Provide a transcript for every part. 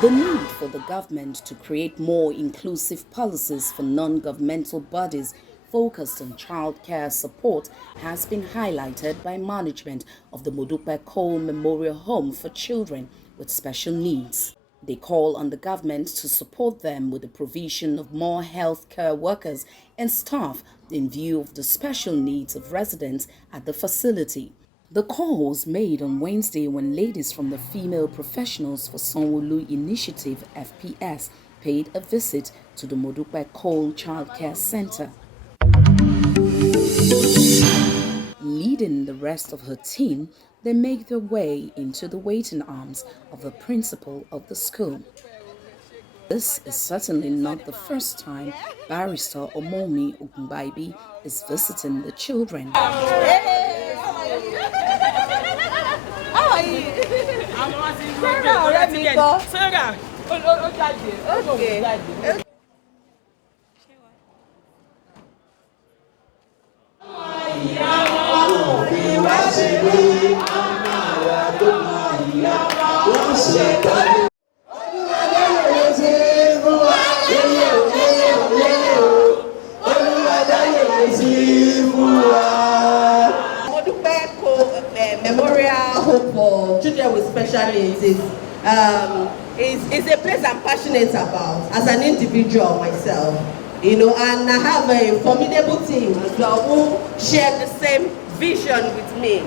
The need for the government to create more inclusive policies for non-governmental bodies focused on childcare support has been highlighted by management of the Modupe Cole Memorial Home for Children with Special Needs. They call on the government to support them with the provision of more healthcare workers and staff in view of the special needs of residents at the facility. The call was made on Wednesday when ladies from the Female Professionals for Sanwo-Olu Initiative FPS paid a visit to the Modupe Cole Childcare Centre. Leading the rest of her team, they make their way into the waiting arms of the principal of the school. This is certainly not the first time Barrister Omomi Ogunbaibi is visiting the children. Memorial Home for Children with Special Needs is a place I'm passionate about as an individual myself, and I have a formidable team as well who share the same vision with me.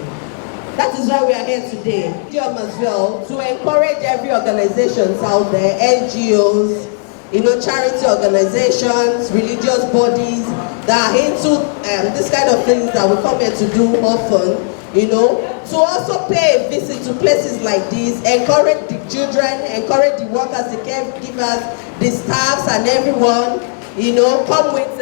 That is why we are here today. As well to encourage every organization out there, NGOs, charity organizations, religious bodies that are into this kind of things that we come here to do often, to also pay a visit to places like this, encourage the children, encourage the workers, the caregivers, the staffs and everyone, come with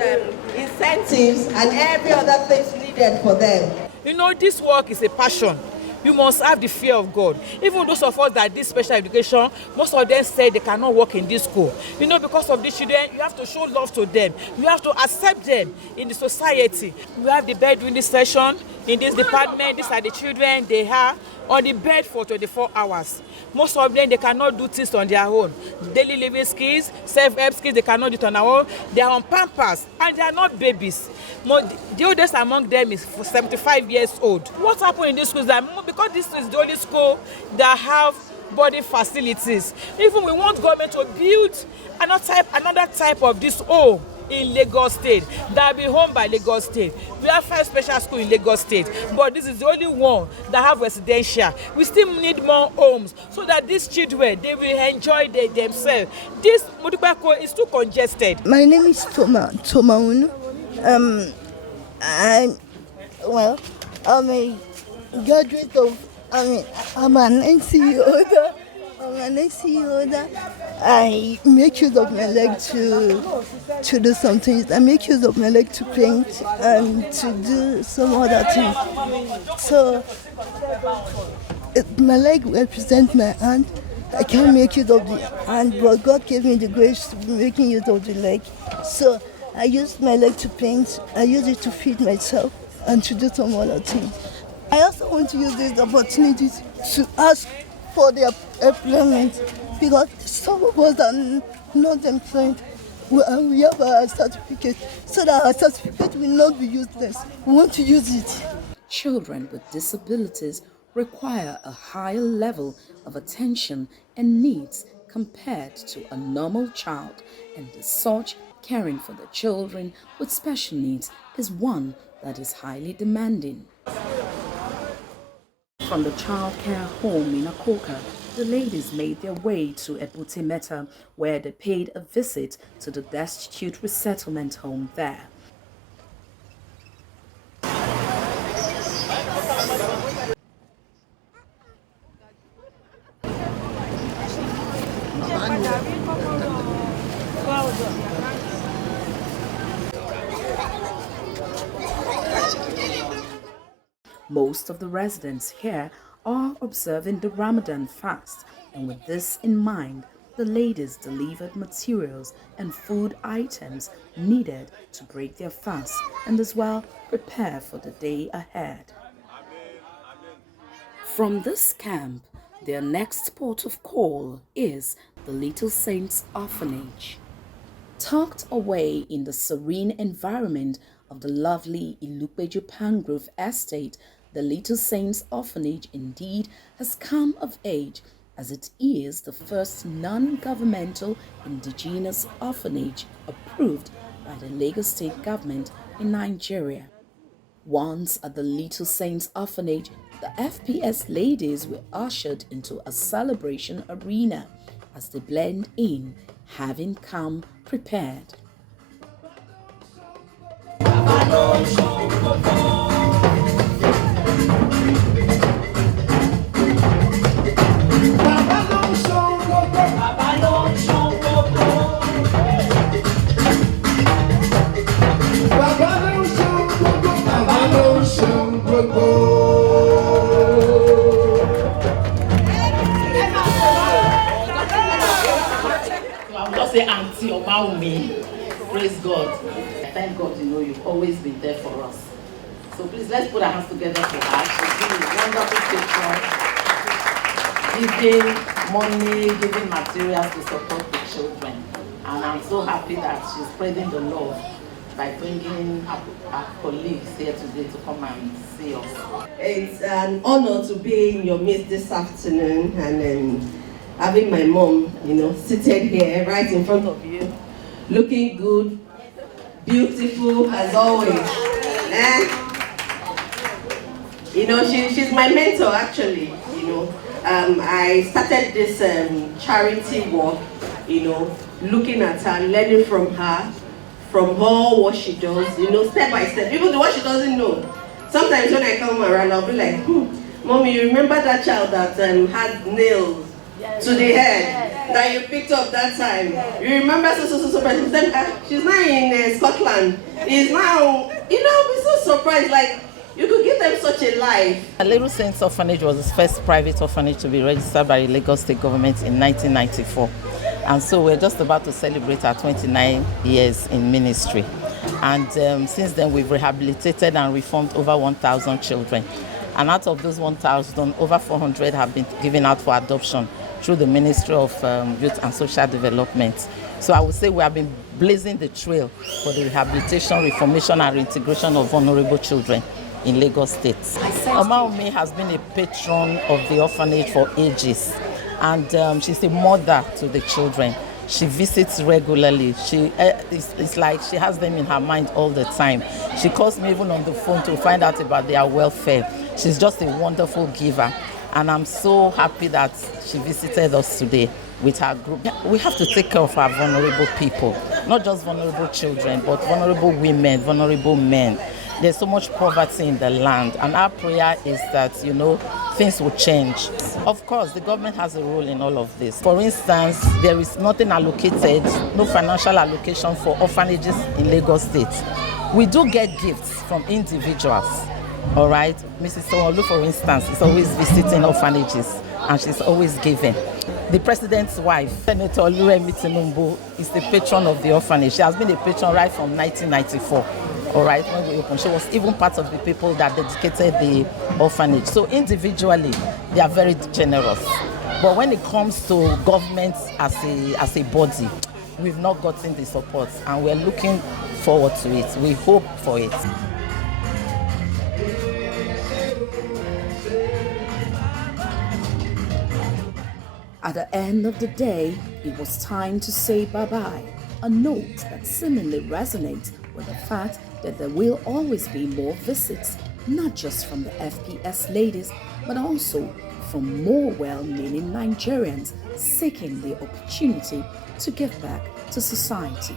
incentives and every other things needed for them. This work is a passion. You must have the fear of God. Even those of us that did special education, most of them say they cannot work in this school. Because of these children, you have to show love to them. You have to accept them in the society. We have the bed in this session, in this department. These are the children, they are on the bed for 24 hours. Most of them, they cannot do things on their own. Daily living skills, self-help skills, they cannot do it on their own. They are on pampers and they are not babies. The oldest among them is 75 years old. What happened in this school is that because this is the only school that have boarding facilities, even we want government to build another type of this home in Lagos State that will be home by Lagos State. We have 5 special schools in Lagos State, but this is the only one that have residential. We still need more homes so that these children, they will enjoy themselves. This Modupe Cole is too congested. My name is Toma. I'm a graduate of, I'm an NCE holder. I make use of my leg to do some things. I make use of my leg to paint and to do some other things. So my leg represents my hand. I can't make use of the hand, but God gave me the grace to be making use of the leg. So I use my leg to paint. I use it to feed myself and to do some other things. I also want to use this opportunity to ask for their employment, because some of us are not employed. We have a certificate, so that our certificate will not be useless. We want to use it. Children with disabilities require a higher level of attention and needs compared to a normal child, and as such, caring for the children with special needs is one that is highly demanding. From the childcare home in Akoka, the ladies made their way to Ebute Metta, where they paid a visit to the destitute resettlement home there. Most of the residents here are observing the Ramadan fast, and with this in mind, the ladies delivered materials and food items needed to break their fast and as well prepare for the day ahead. From this camp, their next port of call is the Little Saints Orphanage. Tucked away in the serene environment of the lovely Ilupeju Pangrove Estate, the Little Saints Orphanage indeed has come of age, as it is the first non-governmental indigenous orphanage approved by the Lagos State government in Nigeria. Once at the Little Saints Orphanage, the FPS Ladies were ushered into a celebration arena as they blend in, having come prepared. Say Auntie Omaumi. Praise God. Thank God, you've always been there for us. So please, let's put our hands together for her. She's been a wonderful patron, giving money, giving materials to support the children. And I'm so happy that she's spreading the love by bringing our colleagues here today to come and see us. It's an honor to be in your midst this afternoon and having my mom, seated here right in front of you, looking good, beautiful as always. She's my mentor actually. I started this charity work, looking at her, learning from her, from all what she does, step by step, even the what she doesn't know. Sometimes when I come around, I'll be like, Mommy, you remember that child that had nails to the head that you picked up that time? You remember so person? She's now in Scotland. Is now, I'll be so surprised, like, you could give them such a life. Little Saints Orphanage was the first private orphanage to be registered by the Lagos State government in 1994. And so we're just about to celebrate our 29 years in ministry. And since then, we've rehabilitated and reformed over 1,000 children. And out of those 1,000, over 400 have been given out for adoption through the Ministry of Youth and Social Development. So I would say we have been blazing the trail for the rehabilitation, reformation, and reintegration of vulnerable children in Lagos State. Omaumi has been a patron of the orphanage for ages, and she's a mother to the children. She visits regularly. It's like she has them in her mind all the time. She calls me even on the phone to find out about their welfare. She's just a wonderful giver. And I'm so happy that she visited us today with her group. We have to take care of our vulnerable people, not just vulnerable children, but vulnerable women, vulnerable men. There's so much poverty in the land, and our prayer is that, things will change. Of course, the government has a role in all of this. For instance, there is nothing allocated, no financial allocation for orphanages in Lagos State. We do get gifts from individuals. All right, Mrs. Sowolu, for instance, is always visiting orphanages, and she's always giving. The president's wife, Senator Oluwemi Tinubu, is the patron of the orphanage. She has been a patron right from 1994. All right, when we opened, she was even part of the people that dedicated the orphanage. So individually, they are very generous. But when it comes to government as a body, we've not gotten the support, and we're looking forward to it. We hope for it. At the end of the day, it was time to say bye-bye, a note that seemingly resonates with the fact that there will always be more visits, not just from the FPS Ladies, but also from more well-meaning Nigerians seeking the opportunity to give back to society.